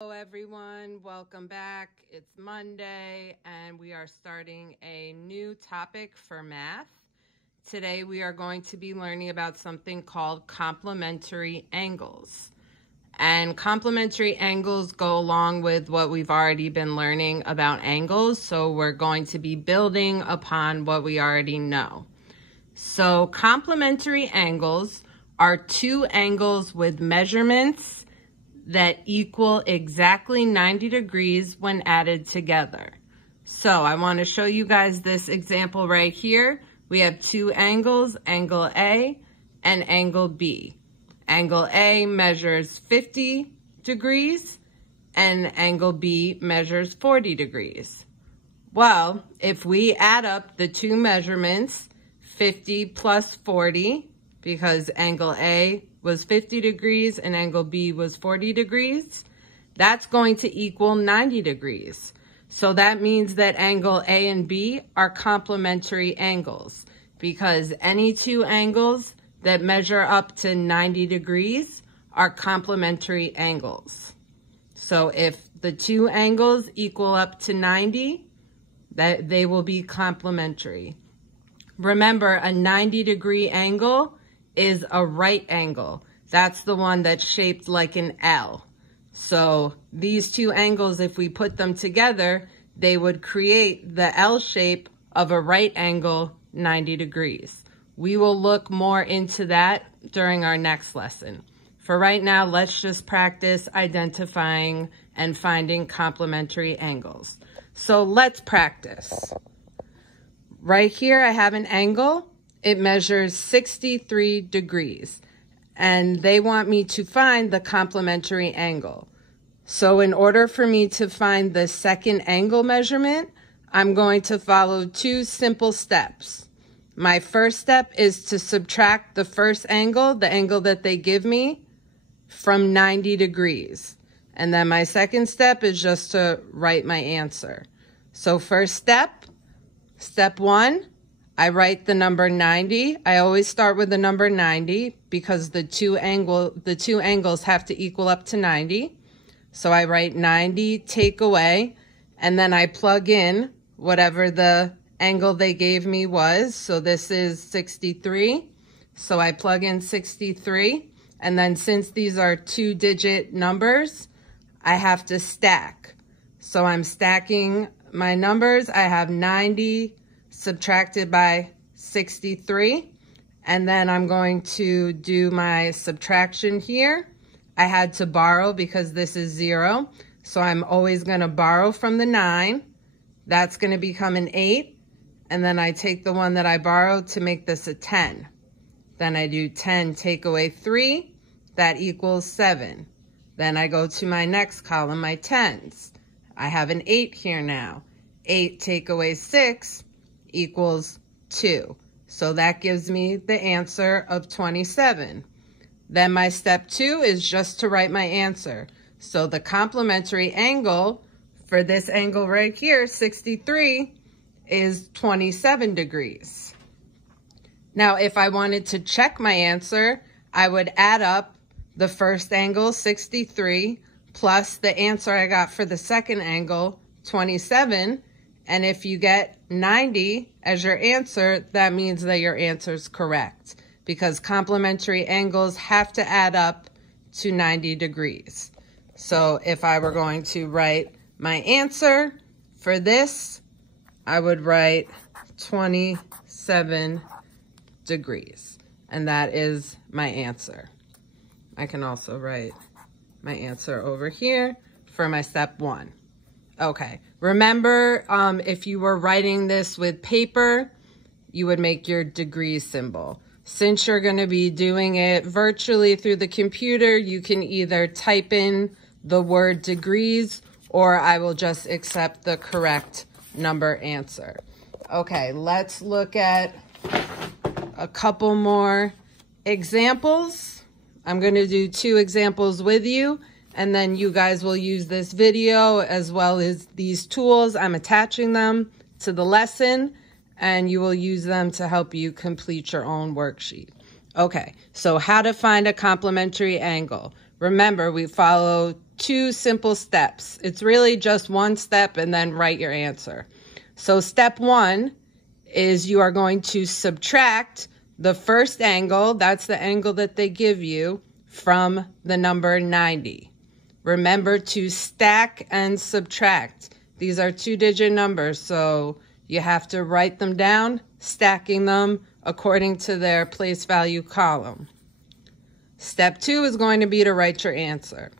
Hello everyone, welcome back. It's Monday and we are starting a new topic for math. Today we are going to be learning about something called complementary angles. And complementary angles go along with what we've already been learning about angles, so we're going to be building upon what we already know. So complementary angles are two angles with measurements that equal exactly 90 degrees when added together. So I want to show you guys this example right here. We have two angles, angle A and angle B. Angle A measures 50 degrees and angle B measures 40 degrees. Well, if we add up the two measurements, 50 plus 40, because angle A was 50 degrees and angle B was 40 degrees, that's going to equal 90 degrees. So that means that angle A and B are complementary angles, because any two angles that measure up to 90 degrees are complementary angles. So if the two angles equal up to 90, that they will be complementary. Remember, a 90-degree angle is a right angle. That's the one that's shaped like an L. So these two angles, if we put them together, they would create the L shape of a right angle 90 degrees. We will look more into that during our next lesson. For right now, let's just practice identifying and finding complementary angles. So let's practice. Right here, I have an angle. It measures 63 degrees, and they want me to find the complementary angle. So in order for me to find the second angle measurement, I'm going to follow two simple steps. My first step is to subtract the first angle, the angle that they give me, from 90 degrees. And then my second step is just to write my answer. So first step, step one, I write the number 90. I always start with the number 90 because the two angles have to equal up to 90. So I write 90, take away, and then I plug in whatever the angle they gave me was. So this is 63. So I plug in 63. And then since these are two-digit numbers, I have to stack. So I'm stacking my numbers. I have 90 subtracted by 63, and then I'm going to do my subtraction here. I had to borrow because this is 0, so I'm always going to borrow from the 9. That's going to become an 8, and then I take the one that I borrowed to make this a 10. Then I do 10 take away 3, that equals 7. Then I go to my next column, my tens. I have an 8 here now. 8 take away 6 equals 2. So that gives me the answer of 27. Then my step 2 is just to write my answer. So the complementary angle for this angle right here, 63, is 27 degrees. Now, if I wanted to check my answer, I would add up the first angle, 63, plus the answer I got for the second angle, 27. And if you get 90 as your answer, that means that your answer is correct, because complementary angles have to add up to 90 degrees. So if I were going to write my answer for this, I would write 27 degrees. And that is my answer. I can also write my answer over here for my step 1. Okay, remember, if you were writing this with paper, you would make your degree symbol. Since you're going to be doing it virtually through the computer, you can either type in the word degrees, or I will just accept the correct number answer. Okay, let's look at a couple more examples. I'm going to do 2 examples with you, and then you guys will use this video as well as these tools. I'm attaching them to the lesson, and you will use them to help you complete your own worksheet. Okay, so how to find a complementary angle. Remember, we follow 2 simple steps. It's really just 1 step and then write your answer. So step 1 is you are going to subtract the first angle, that's the angle that they give you, from the number 90. Remember to stack and subtract. These are 2-digit numbers, so you have to write them down, stacking them according to their place value column. Step 2 is going to be to write your answer.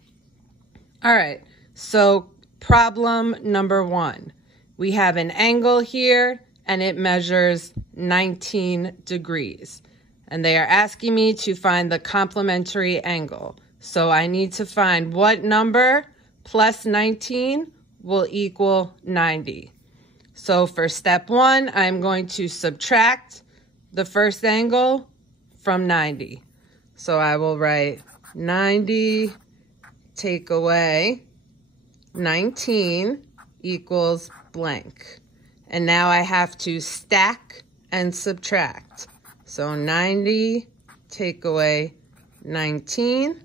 All right, so problem number 1. We have an angle here, and it measures 19 degrees. And they are asking me to find the complementary angle. So I need to find what number plus 19 will equal 90. So for step 1, I'm going to subtract the first angle from 90. So I will write 90 take away 19 equals blank. And now I have to stack and subtract. So 90 take away 19.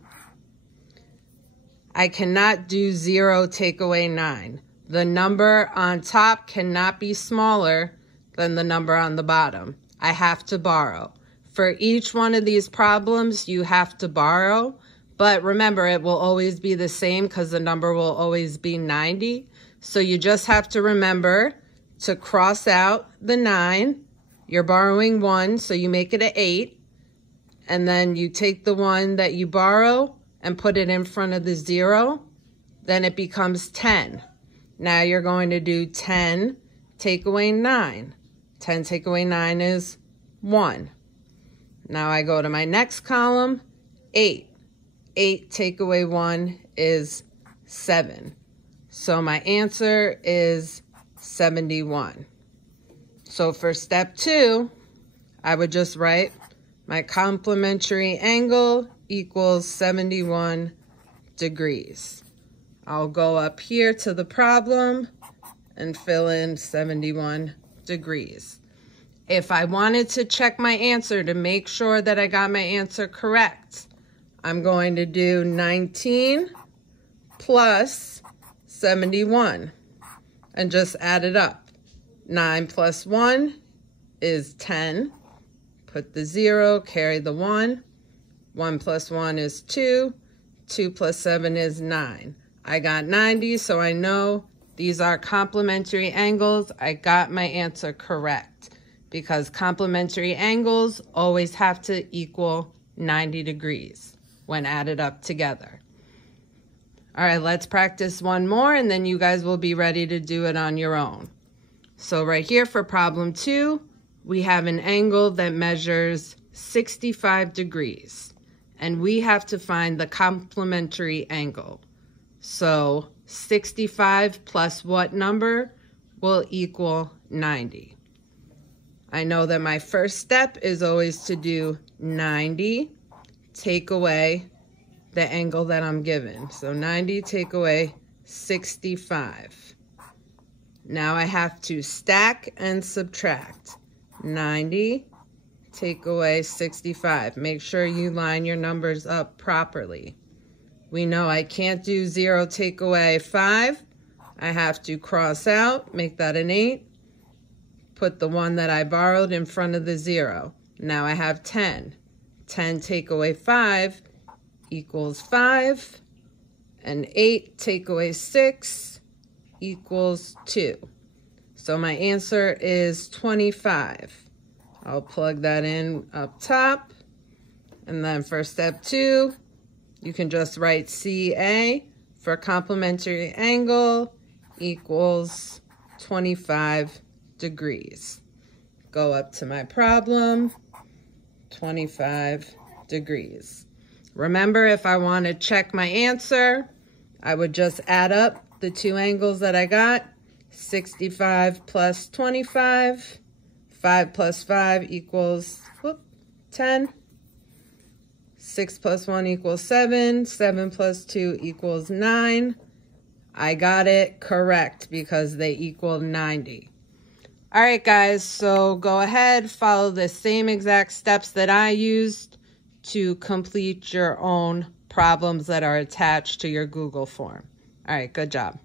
I cannot do 0 take away 9. The number on top cannot be smaller than the number on the bottom. I have to borrow. For each one of these problems, you have to borrow. But remember, it will always be the same because the number will always be 90. So you just have to remember to cross out the 9. You're borrowing 1, so you make it an 8. And then you take the 1 that you borrow and put it in front of the 0. Then it becomes 10. Now you're going to do 10 take away 9. 10 take away 9 is 1. Now I go to my next column, 8. 8 take away 1 is 7. So my answer is 71. So for step 2, I would just write my complementary angle equals 71 degrees. I'll go up here to the problem and fill in 71 degrees. If I wanted to check my answer to make sure that I got my answer correct, I'm going to do 19 plus 71 and just add it up. 9 plus 1 is 10. Put the 0, carry the 1. 1 plus 1 is 2. 2 plus 7 is 9. I got 90, so I know these are complementary angles. I got my answer correct because complementary angles always have to equal 90 degrees when added up together. All right, let's practice one more and then you guys will be ready to do it on your own. So right here for problem 2, we have an angle that measures 65 degrees and we have to find the complementary angle. So 65 plus what number will equal 90? I know that my first step is always to do 90, take away the angle that I'm given. So 90 take away 65. Now I have to stack and subtract. 90 take away 65. Make sure you line your numbers up properly. We know I can't do 0 take away 5. I have to cross out, make that an 8. Put the 1 that I borrowed in front of the 0. Now I have 10. 10 take away 5 equals 5. And 8 take away 6 equals 2. So my answer is 25. I'll plug that in up top. And then for step 2, you can just write CA for complementary angle equals 25 degrees. Go up to my problem, 25 degrees. Remember, if I want to check my answer, I would just add up the 2 angles that I got. 65 plus 25. 5 plus 5 equals 10. 6 plus 1 equals 7. 7 plus 2 equals 9. I got it correct because they equal 90. All right, guys, so go ahead, follow the same exact steps that I used to complete your own problems that are attached to your Google form. All right, good job.